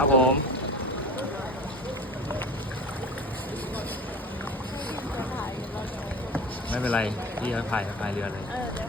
ครับผมไม่เป็นไรพี่เขาพายพายเรือเลย เออเดี๋ยว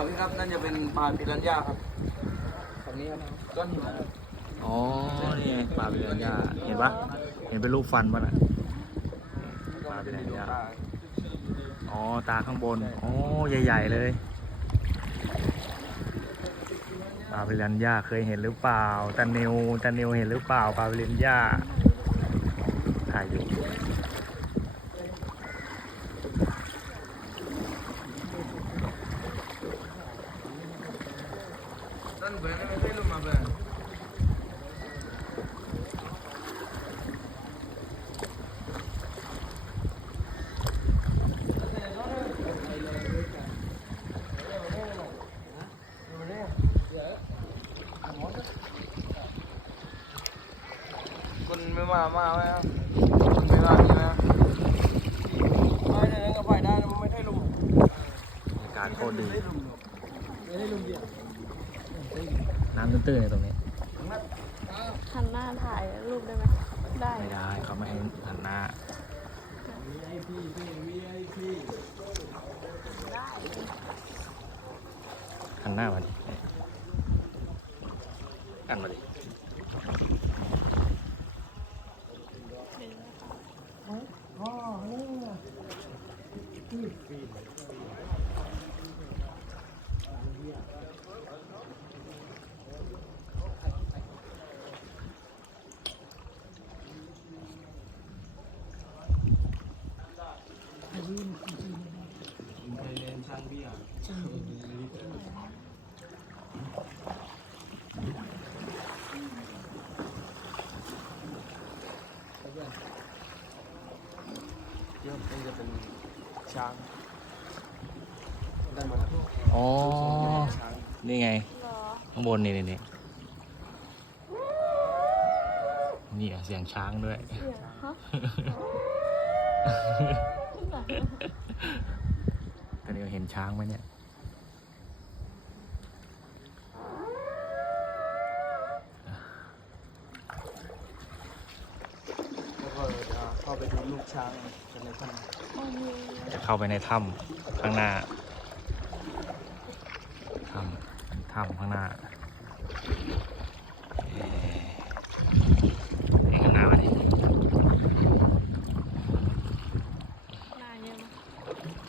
เอาพี่ครับนั่นจะเป็นปลาปิรันย่าครับฝั่งนี้ครับก้อนหินนะครับอ๋อ นี่ไงปลาเป็นเรือนหญ้าเห็นปะเห็นเป็นรูปฟันปะน่ะปลาเป็นเรือนหญ้าอ๋อ ตาข้างบน อ๋อ ใหญ่ ๆ เลย ปลาเป็นเรือนหญ้าเคยเห็นหรือเปล่าตาเนวตาเนวเห็นหรือเปล่า ปลาเป็นเรือนหญ้าถ่ายอยู่ นั่นเบอร์นั่นไม่ใช่ลูกมาเบอร์ คุณไม่มา มาไหมครับคุณไม่มาใช่ไหมครับไปเดินกับไฟได้นะมันไม่ใช่ลุมบรรยากาศโคตรดีไม่ใช่ลุมเดียว น้ำตื้นๆในตรงนี้ หันหน้าถ่ายรูปได้ไหมได้ ไม่ได้เขาไม่ให้หันหน้า หันหน้ามาดิหันมาดิ ไปเรียนช่างพี่อะเดี๋ยวนี่จะเป็น ช้างได้มาแล้วอ๋อ ช้างนี่ไงรอข้างบนนี่นี่นี่นี่อะเสียงช้างด้วย เดี๋ยวฮะตอนนี้เห็นช้างไหมเนี่ย แล้วก็จะเข้าไปดู ลูกช้างจะในถ้ำจะเข้าไปในถ้ำข้างหน้าถ้ำถ้ำข้างหน้าเอ่อนี่ข้างหน้ามาดิ หน้าเยอะมาก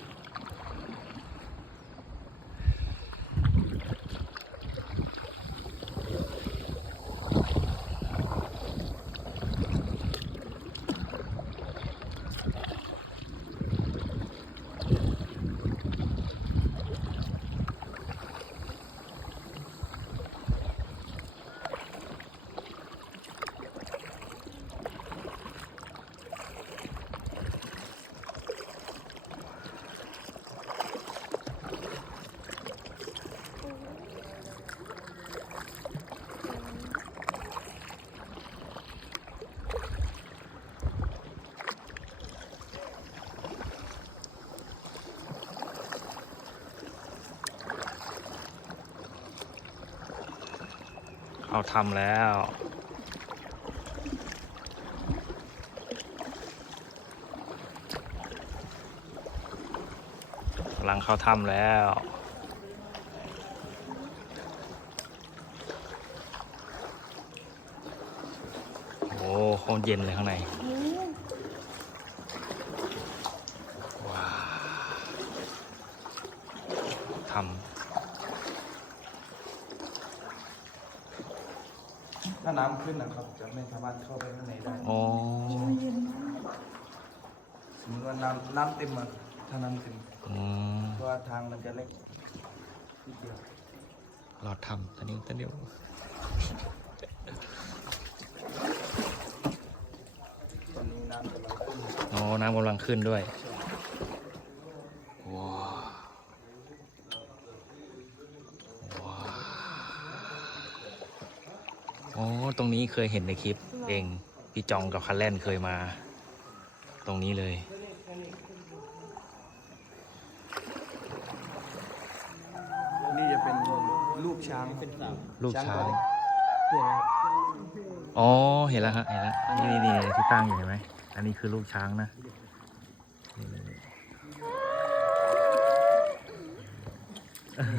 เอา ทำแล้วเลังเข้าถ้ำแล้วโอ้โคตรเย็นเลยข้างในว้าวท ถ้าน้ำขึ้นนะครับ จะไม่สามารถเข้าไปข้างในได้ำโอ้สมมติว่าน้ำน้ำเต็มอะถ้าน้ำเต็มอืม เพราะว่าทางมันจะเล็กนิดเดียวรอทำตะนิ้วตะนิ้วตอนนี้น้ำกำลังขึ้นโอ้น้ำกำลังขึ้นด้วย ว้าวว้าวโอ้ ตรงนี้เคยเห็นในคลิป เองพี่จองกับคันแลนเคยมา ตรงนี้เลย นี่จะเป็นรูปช้างเป็นรูปช้างตัวเล็กเห็นไหมครับอ๋อเห็นแล้วฮะเห็นแล้วนี่นี่นี่ที่ตั้งอยู่เห็นไหมอันนี้คือรูปช้างนะนี่ นี่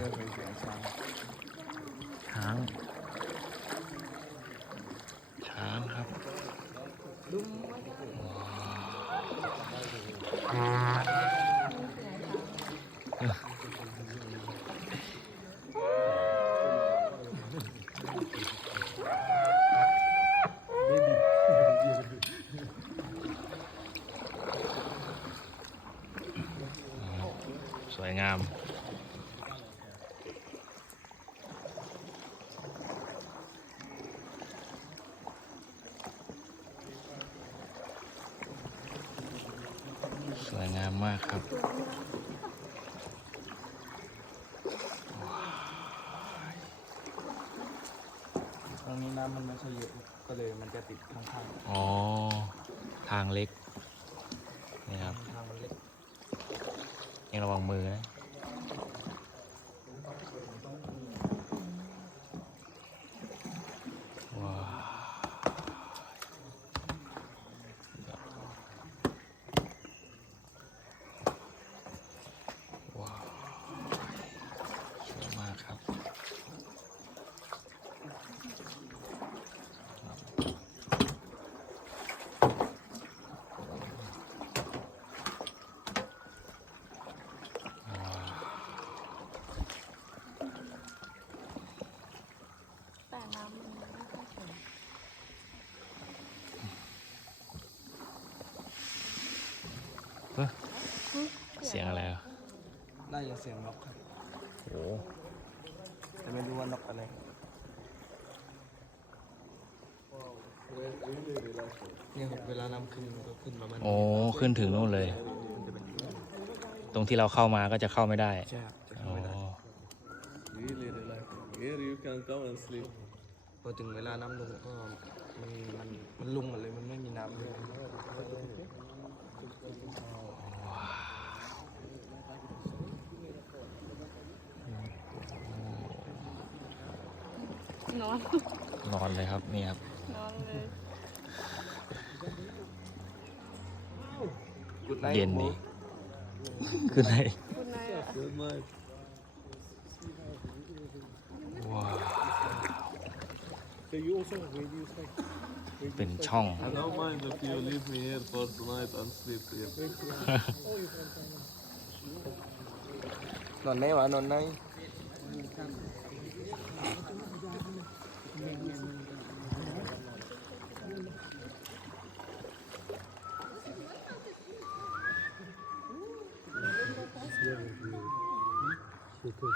ก็เป็นเสียงช้าง ช้าง ช้างครับ สวยงาม สวยงามมากครับตรงนี้น้ำมันไม่ค่อยเยอะก็เลยมันจะติดข้างอ๋อ ทางเล็ก นี่ครับๆทางมันเล็กยังระวังมือนะ ว้าวว้าวสวยมากครับ แต่น้ำมันไม่ค่อยสวย เสียงอะไรอะน่าจะเสียงนกครับโอ้แต่ไม่รู้ว่านกอะไรเนี่ยครับเวลาน้ำขึ้นมันก็ขึ้นประมาณโอ้ขึ้นถึงนู่นเลย มันจะเป็นตรงที่เราเข้ามาก็จะเข้าไม่ได้ใช่ครับจะอ๋เข้าอไม่ได้ Really relax. Here you can come and sleep. พอถึงเวลาน้ำลงก็มันมันมันลงหมดเลยมันไม่มีน้ำเลย อนนอนเลยครับนี่ครับ นอนเลยกุดไนท์เย็นดีขึ้นให้คุณนายอะ Good night. ว้าว So you also radio side. เป็นช่อง I don't mind if you leave me here for tonight and sleep here. นอนไหนวะนอนไหน เว้นให้เข้าก่อนมึงมันเยอะๆเลยเหรอ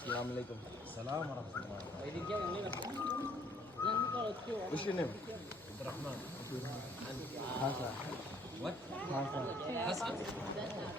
Assalamualaikum. Salam warahmatullahi What's your name? Abdurrahman. Hasan. What? Hasan.